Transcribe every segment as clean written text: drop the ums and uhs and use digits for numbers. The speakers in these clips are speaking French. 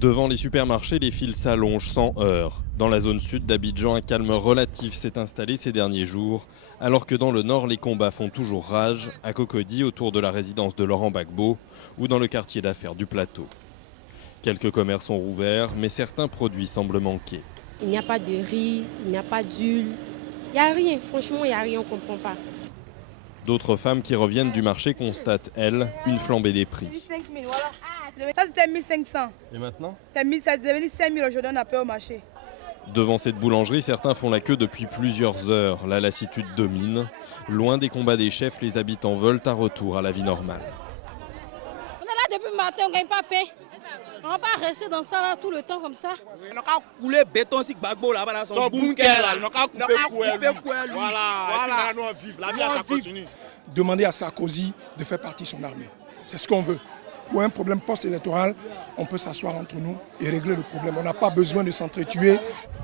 Devant les supermarchés, les files s'allongent sans heurts. Dans la zone sud d'Abidjan, un calme relatif s'est installé ces derniers jours, alors que dans le nord, les combats font toujours rage, à Cocody, autour de la résidence de Laurent Gbagbo, ou dans le quartier d'affaires du Plateau. Quelques commerces sont rouverts, mais certains produits semblent manquer. Il n'y a pas de riz, il n'y a pas d'huile, il n'y a rien, franchement, il n'y a rien, on ne comprend pas. D'autres femmes qui reviennent du marché constatent, elles, une flambée des prix. 5 000, voilà. Ça c'était 1500. Et maintenant ? C'est devenu 5 000 aujourd'hui, on a peur au marché. Devant cette boulangerie, certains font la queue depuis plusieurs heures. La lassitude domine. Loin des combats des chefs, les habitants veulent un retour à la vie normale. On est là depuis le matin, on ne gagne pas pain. On ne va pas rester dans ça là, tout le temps comme ça. On n'a qu'à couler béton si Gbagbo là-bas dans son bunker là. On n'a qu'à couper quoi lui. Voilà. Nous on vit. La vie ça continue. Demander à Sarkozy de faire partie de son armée. C'est ce qu'on veut. Pour un problème post-électoral, on peut s'asseoir entre nous et régler le problème. On n'a pas besoin de s'entretuer.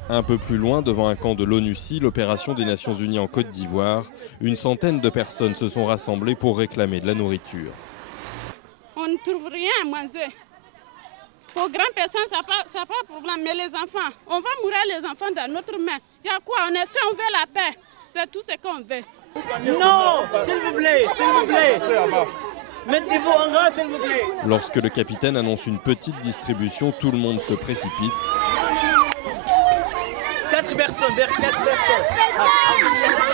Un peu plus loin, devant un camp de l'ONUCI, l'opération des Nations Unies en Côte d'Ivoire, une centaine de personnes se sont rassemblées pour réclamer de la nourriture. On ne trouve rien à manger. Pour grandes personnes, ça n'a pas de problème. Mais les enfants, on va mourir les enfants dans notre main. Il y a quoi? En effet, on veut la paix. C'est tout ce qu'on veut. Non, s'il vous plaît, s'il vous plaît. Mettez-vous en rang, s'il vous plaît. Lorsque le capitaine annonce une petite distribution, tout le monde se précipite. 4 personnes.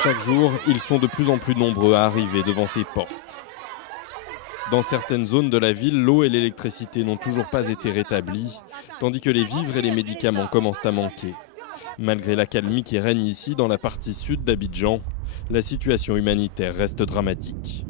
Chaque jour, ils sont de plus en plus nombreux à arriver devant ces portes. Dans certaines zones de la ville, l'eau et l'électricité n'ont toujours pas été rétablies, tandis que les vivres et les médicaments commencent à manquer. Malgré l'accalmie qui règne ici, dans la partie sud d'Abidjan, la situation humanitaire reste dramatique.